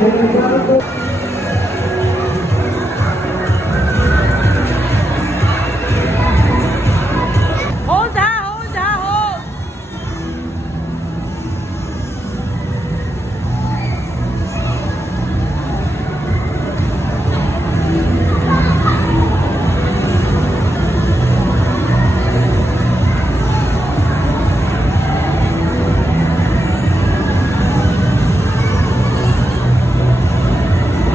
Hold ha, hold ha, hold.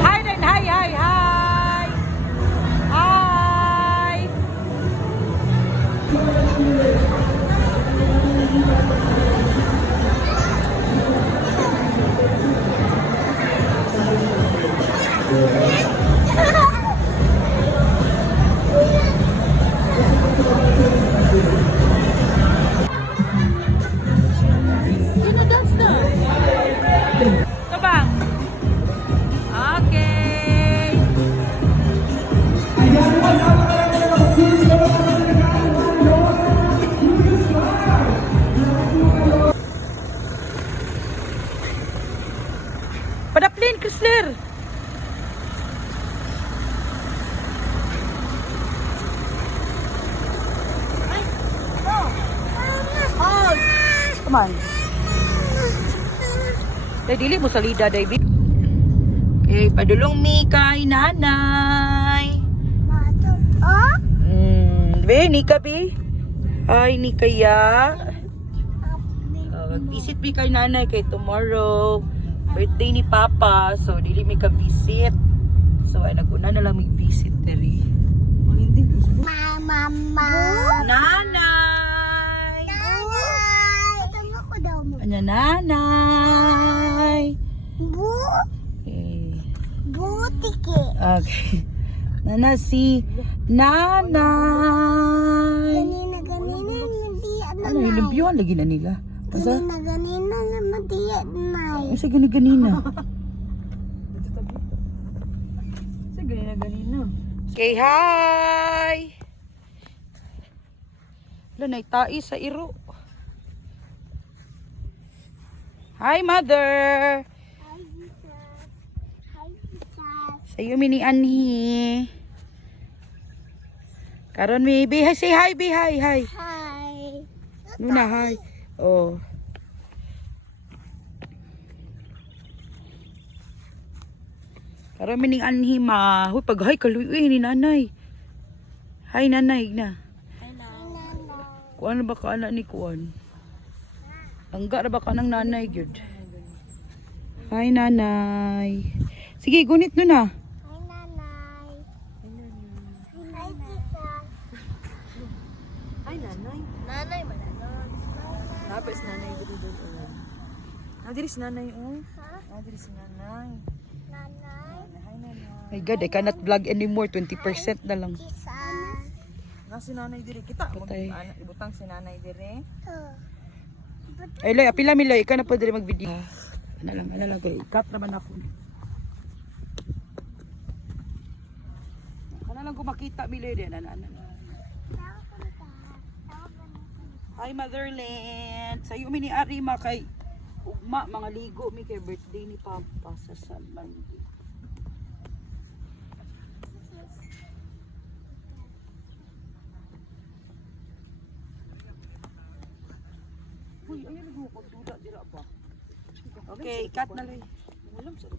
Hi then, hi, hi, hi. Hi. Sino dance na? Ito ba? Okay. Padaplin, Chrysler. Come on. Dili mo salida, David. Okay, padulong mi kay nanay. Be, ni ka, be? Ay, ni kaya. Visit mi kay nanay kay tomorrow. Birthday ni Papa. So, dili mi ka visit. So, ay naguna na lang mig-visit diri. Mama. Nanay! Tango ko daw mo. Ano, nanay? Okay. Butiki. Okay. Nana si nanay. Ganina, hindi Ano, hilimbyon lagi na nila. Asa? Ganina, hindi na. Asa ganina? Asa ganina? Okay, hi! Wala, naitai sa iro. Hi, mother! Hi, Jesus. Hi, Jesus. Sa'yo, mini Anhi. Karon mi, be, hi, say hi, be, hi, hi. Hi. Nuna, hi. Oh. Karon mining Anhi, ma. Huy, pag hi, kaluwi ni nanay. Hi, nanay, na. Kuan na ba ka anak ni Kuan? Angga na ba ka ng nanay, good? Hi, nanay. Sige, gunit nun na. Hi, nanay. Hi, Jesus. Ay, nanay. Nanay, malanon. Napis nanay dito doon. Nadiri si nanay, oh. Ha? Nadiri si nanay. Nanay. Hi, nanay. My God, I cannot vlog anymore. 20% na lang. Jesus. Nga si nanay diri. Kita, Patay. ibutang si nanay diri. Ay, lay, apila mi lay. Ika na po diri mag-video. Ano lang. Kaya ikat naman ako. Ano lang kung makita mi lay din. Ano. Hi, Motherland. Sa'yo mi ni Arima kay ugma, mga ligo mi kay birthday ni Papa sa San Monday. Uy, ayun mo ko duda dira ba? Okay, cut na lang. Walang sa.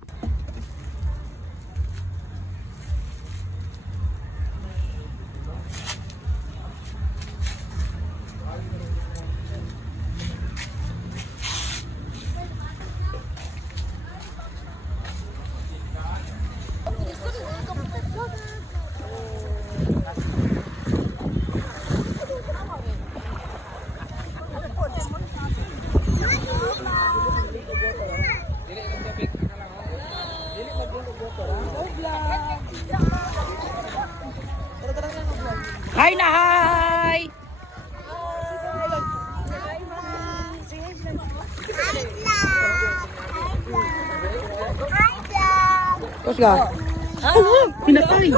Hi na, hi! Tapos ka? Pinatay!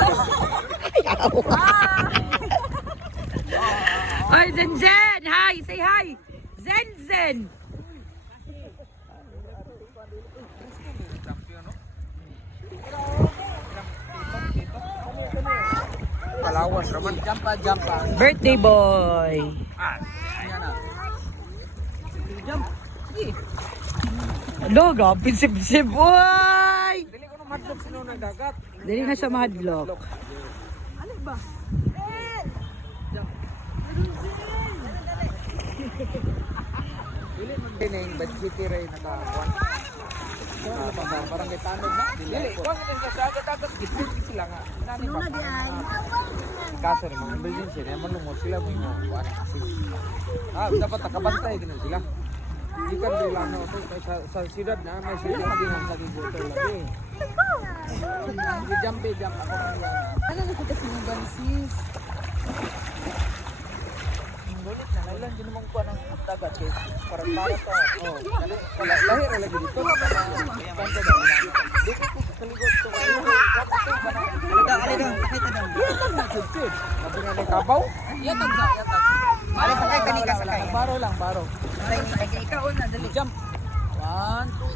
Hi, Zen Zen! Hi! Say hi! Zen Zen! awas raman. Jampa. Birthday boy. Ayan na. Jump. Sige. Ano, grabe sip-sip, boy! Dili ko nang madlok sino na dagat. Dali na siya mahadlok. Ano ba? Dili man dining but city ray nakakuan. Parang may tanong na. Dili ko ang sa dagat gitlit sila nga. Nani pa. Kaso ni mga emergency na malungod sila mo yung kuan. Dapat nakabantay din sila. Hindi kan bilang no sa siyudad na may siyudad na din ang naging hotel lagi. Hindi jump ako kanila. Ano nakita sa mga sis? Ngulit na nailan din naman ko ng dagat kay para to. Oh, wala lahir lagi dito. Kanto ba? Dito ko sa kaligot to. Alida, pakita daw. Sud. Sabi na may kabaw. Yatag. Bale sakay kanika sakay. Baro lang, baro. Ikaw na dali. Jump. 1, 2,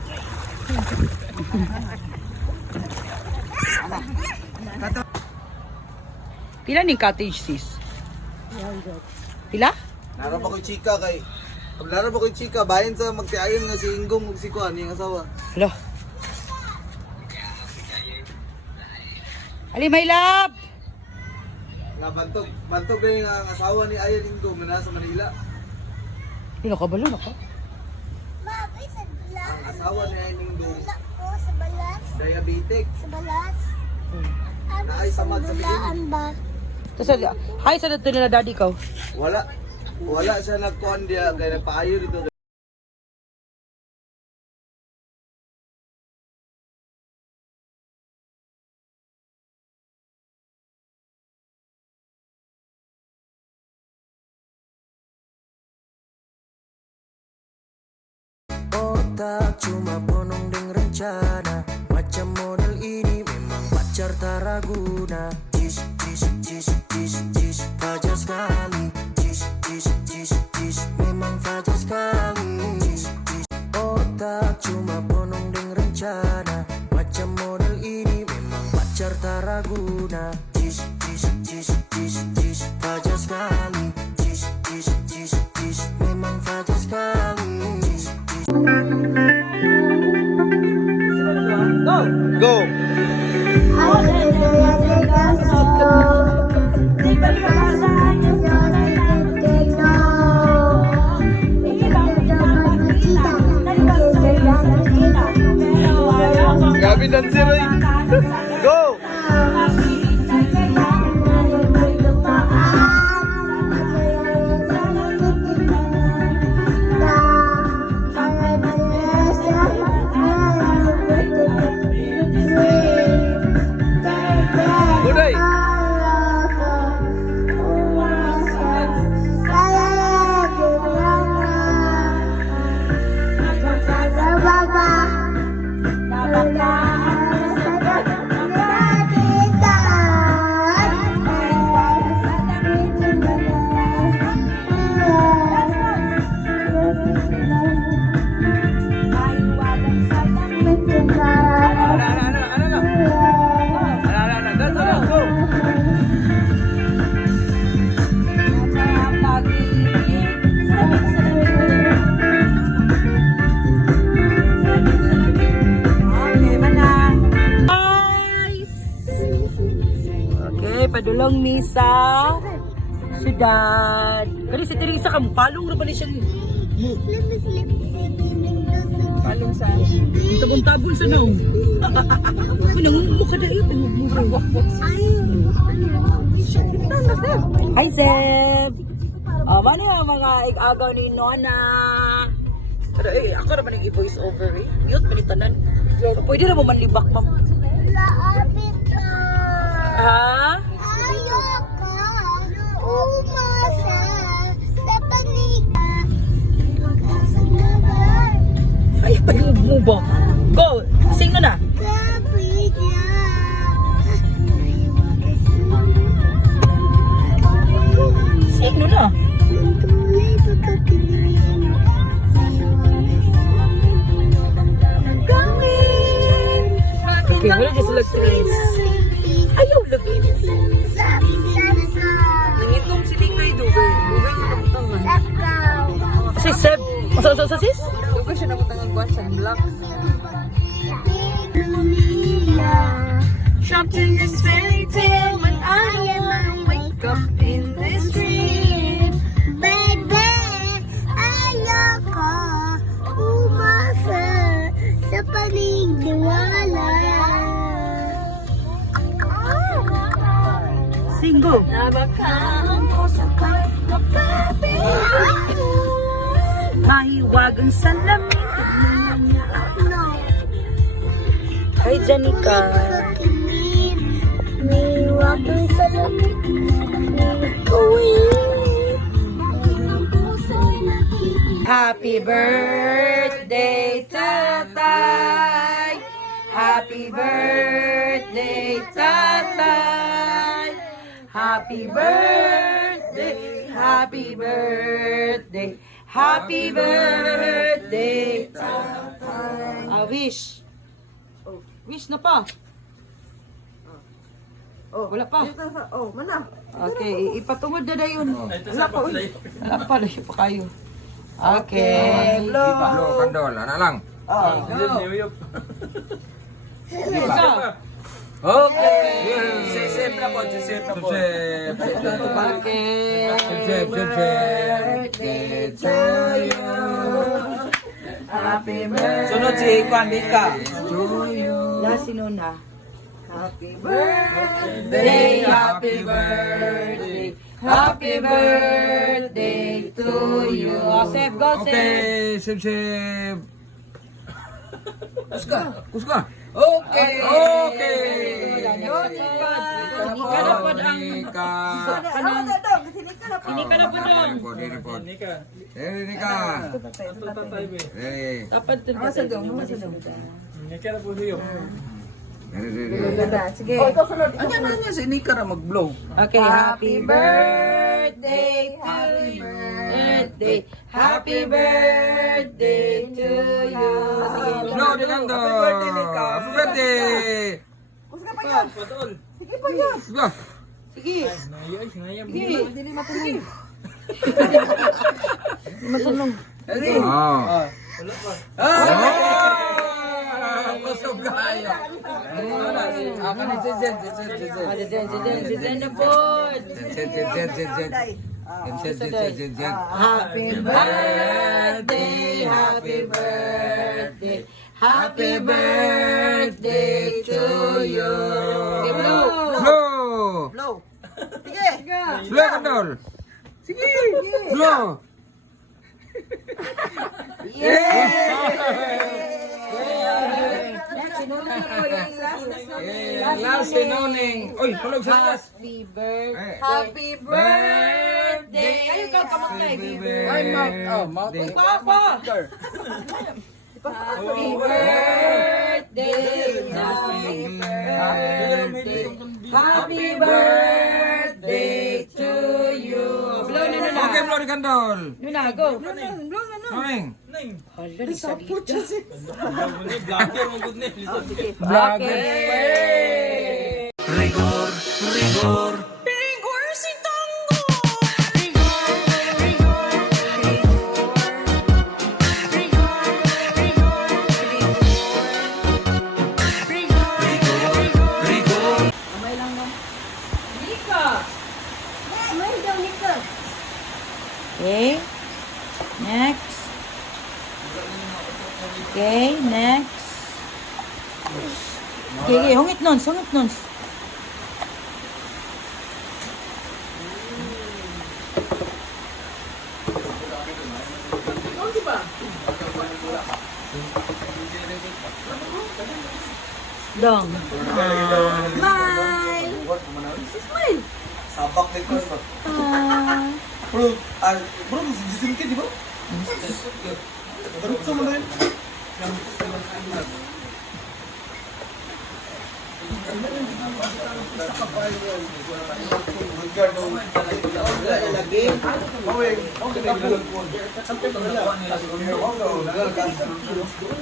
3. Pila ni cottage, sis? Pila? Nara ba ko'y chika kay... Nara ba ko'y chika, bayan sa magtiayon nga si Inggong ug si Kuan, yung asawa. Hello? Ali, my love! Nga bantog na yung asawa ni Ayan Inggong na nasa Manila. Pila ka balo na ka? Mabay sa balas. Ang asawa ni Ayan Inggong, Wala ko sa balas. diabetic. Sa balas. Naay samad sa Bulaan ba? Tapos, hi sa dito nila daddy ko. Wala siya nagkuhan diya, kaya nagpaayo dito. Otak cuma ponong deng rencana. Macam model ini memang pacar tak raguna. Jis fajar sekali. Jis memang fajar sekali. Otak cuma ponong deng rencana. Macam model ini memang pacar tak raguna. Jis fajar sekali. Jis memang fajar sekali. Go! Gabi dan Siroy! Go! Uday! Okay, padulong misa. Sudad. Kani si Teresa ka palong ra ba ni siyang Palong sa. tabon-tabon sa naong. Nangumuk ka dahil. Hi, Seb! Ano yung mga ig-agaw ni Nona? Pero ako naman yung i-voice over eh. Mute, manitanan. Pwede na mo manlibak, ma'am. Laapit na. Ha? Ayoko. Umasa sa panika. Pagkasalaman. Ay, pag-iib mo ba? Go! Sing mo na! Kapit na. Sing mo na! Ang tulay pagkakinayan. Okay, we'll just look to this. Ayaw, look. Sabi sana Sis? Huwag ko siya nakutangagwan sa block. Trapped in this fairy tale when I wanna wake up in this dream. Baby, ayoko umasa sa paniniwala. Single. Nabakaan ko sa kapapit. Mahiwagang salamin. No. Hi, Janica. Kakinig, may wakang salamit. Happy birthday, Tatay! Happy birthday, Tatay! Happy birthday, happy birthday, happy birthday, Tatay! Wish. Wish na pa. Wala pa. Oh, mana? Okay, ipatungod na dayon. Wala pa, uy. Wala pa, layo pa kayo. Okay. Blow, kandol. Ano lang? Isa. Okay. Sip na po. Sip. Okay. Sip. Birthday to you. Happy birthday. Sunod si Juanica. To you. Last sinuna. Happy birthday, happy birthday, happy birthday to you. Oh, Seb, go, Seb. Okay, sip. Kuska. Okay. Sinika na po ang... Nika. Sinika na po ang... Nika. Dapat ito. Sige. Ano si Nika na mag-blow? Okay, happy birthday, happy birthday, happy birthday to you. Sige, No, di kando. Happy birthday. Sige pa yan. Sige. Sige. Sige. Hindi matulog. Kusog kayo. Ako ni Jen. Si Jen na po. Jen. Happy birthday, happy birthday, happy birthday to you. Blow. Blow. Sige. Blow kandol. Sige. Blow. Last sinuneng. Oy, tulog sa last. Happy birthday. Happy birthday. Ayun ka, kamatay. Ay, mouth. Papa. Happy birthday. Happy birthday to you. Blow na na. Okay, blow ni kandol. Nuna, go. Sinuneng. Hala, ni Sarita. Rigor si Tango. Okay. Next. Okay, next. Okay, hungit nun. Dong. Sabak na ito. Bro, gisim ka, di ba? Bro, sa mo na yun.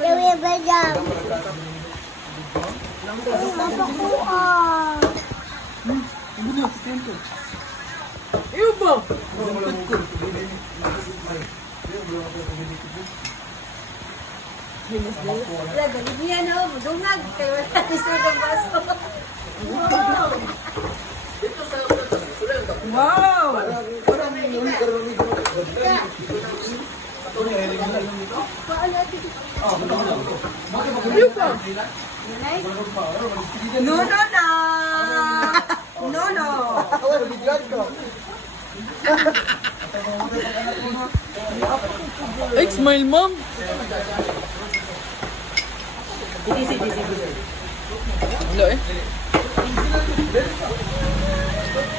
Gawin ba dyan? Papakuha. Galigyan o, madungag. Kaya wala ni Sir ng baso. Wow! No, no, no. No, no. Ay, smile, mom! Hello eh.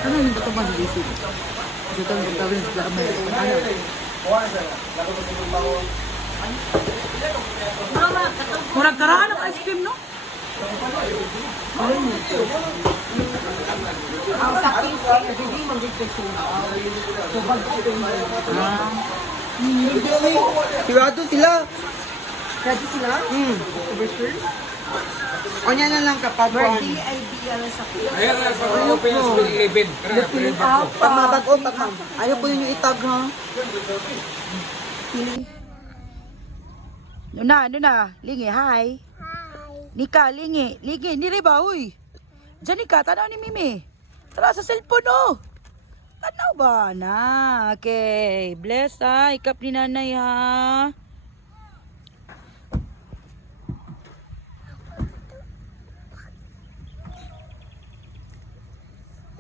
Ano yung bato ba di sisi? Dito ang pagkawin sa kamay. Murag karaan ng ice cream, no? Ang saking hindi mag-reflection. Sigurado sila. Ready sila? O niya na lang kapag Birthday idea lang sa kuya. Ayan na, pag open sa 11. pag mabago, ayaw ko yun yung itag, ha? Ano na, Lingi, hi. Nika, Lingi, nire ba, uy? Diyan, Nika, tanaw ni Mimi. Tara sa cellphone, oh. Tanaw ba na? Okay, bless, ha. Ikap ni nanay, ha.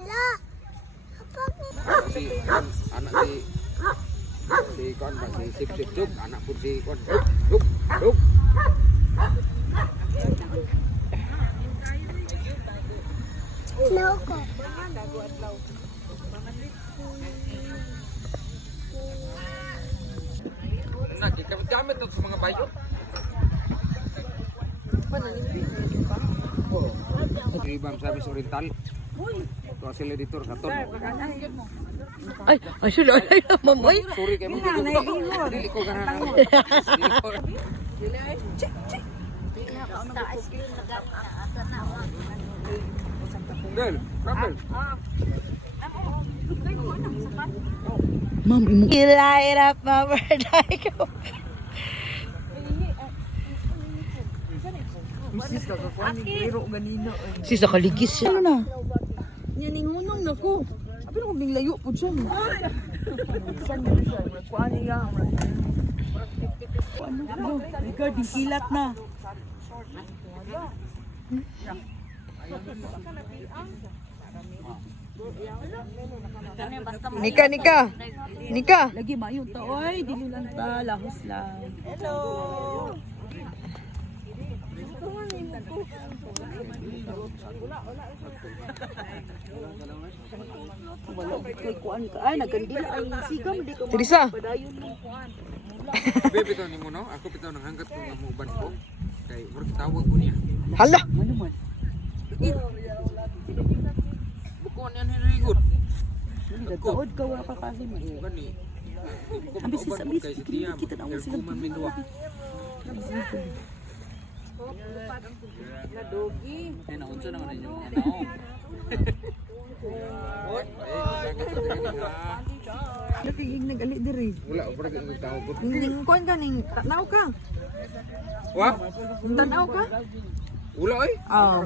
La. Apa ni? Si anak si kon ba si sip duk anak pun si kon duk. No ko. Nak gamit to sa mga bayo. Ibang service oriental. Ito sila dito sa ton. Ay, sila, mamoy. Sorry kay mo. Dili ko kana. Del, kapel. Ma'am, you light up my world like Sis, nakaligis siya. Ano na? Yan yung unong na ko. Sabi na kong layo po siya. Kuhaan niya. Record, yung kilat na. Nika. Lagi mayong taoy, dili lang ta, lahos lang. Hello. Wala kay kuan ka. Ay, nagkandila ay sigam di ko. Teresa. Bebe to nimo no. Ako bitaw nang hanggat ko nga mo uban ko. Kay murag tawag ko niya. Hala. Ano man? Bukuan yan hirigot. Nagkaod ka wala ka kasi mo. Gani. Ambis kita na sila mindua. Nakigig nag-ali diri. Wala ko pag ang tawag ko. Ning kuan ka ning tanaw ka. Wa? Ning tanaw ka. Wala oy.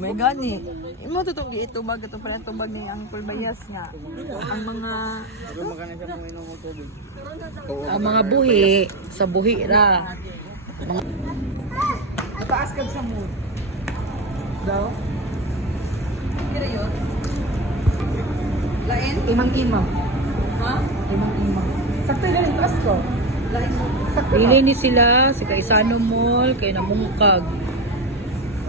May gani. Imo to tong giitubag ato pala tubag ni Uncle Bayas nga. Ang mga Ang mga buhi, sa buhi ra. taas kag sa mood. Daw. Kira yun. Lain? Imang-imang. Ha? Imang-imang. Sakto yun yung taas ko. Lain mo. Sakto. Pili ni sila sa Kaisano Mall, kay namungkag.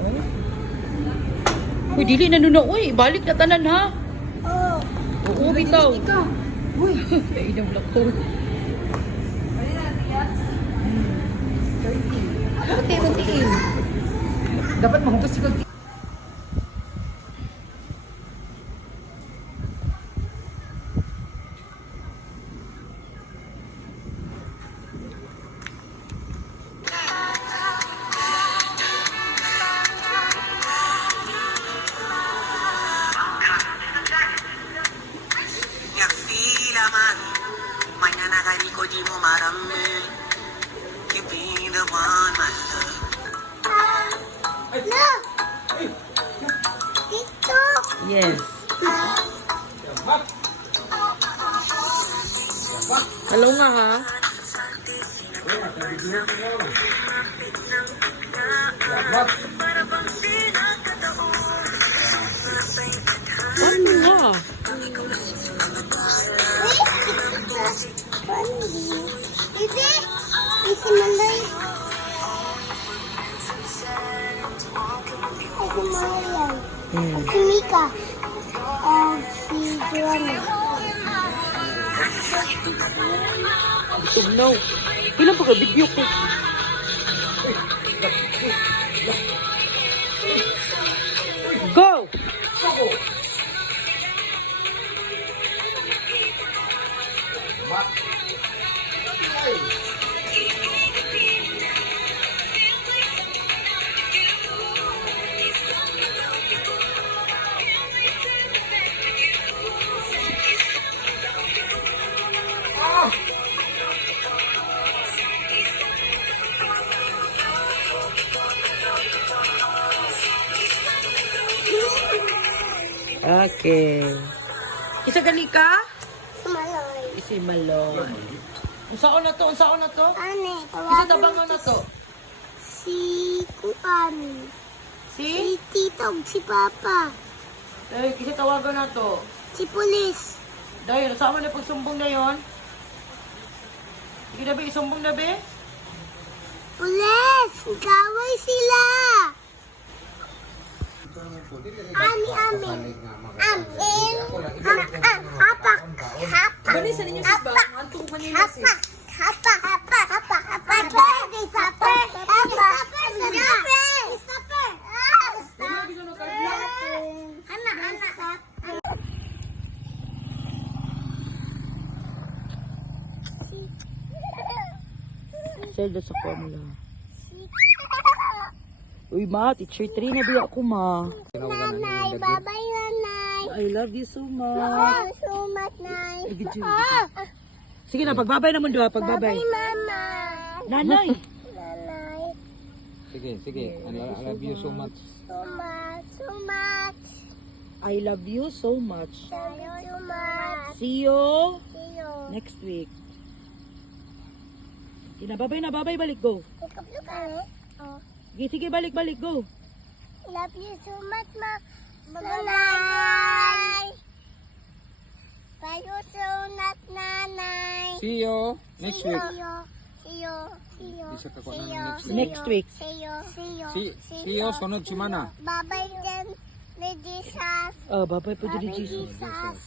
Oh. Uy, dili na nuna. Uy, balik na tanan ha. Oh. Oo, bitaw. Uy, ay na black hole. Munti-muntiin. Dapat mahutos si Kod. Ni afila man, mañana gari kojimo maramel. Yes. Hello nga ha. Ano nga? Bibi, isi Malay. Isi Malay. Si Mika. Si Joanna. Tugnaw. Ilan pa ka video ko? Go! Okay. Isa gali ka? Si Malay. Isi Malon. Unsaon na to? Unsaon na to? Ane, Isa tabangan na to. Si Kuan. Si? Si Titog, si Papa. Eh, kasi tawagan na to. Si Pulis. Dahil, saan mo na pagsumbong na yon? Sige na ba, isumbong na ba? Pulis! Gaway sila! Ami, amin. Amin. Hapak. Hapak. Bani sa ninyo sa bang? Antong manila sis. Hapak. Hapak. Hapak. Hapak. Hapak. Saper. Hapak. Saper. Anak. Sel sa formula. Uy ma, teacher 3 na biya ako ma. Nanay, bye-bye, nanay. I love you so much. Thank you so much, Nay. Sige na, pagbabay naman doon, pagbabay. Bye, Mama. Nanay! Nanay, Sige. I love you so much. so much. I love you so much. Thank you so much. See you See you. next week. Babay na, babay, balik, go. Look at it. Oh. Sige, balik, go. Love you so much, Ma. Nanay. Bye you so much, Nanay. See you next week. See you. Isa ka ko na Next week. See you. See you sunod semana. Bye-bye din, Jesus. Oh, babay po dyan, Bye-bye, Jesus. Jesus.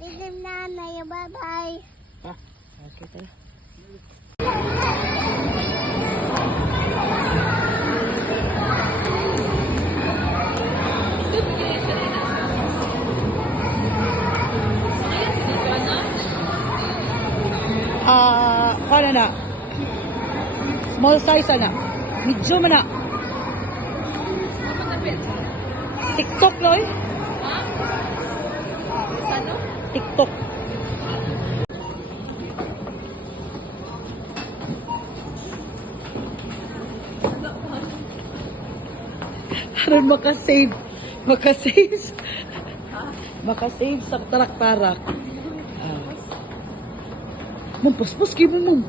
Bye, Nanay. Bye-bye. Okay, tara. Kala na. Small size na. Medium na. TikTok, Loy? TikTok. Haron makasave. Makasave sa tarak-tarak. Mom, paspos kayo mo, Mom.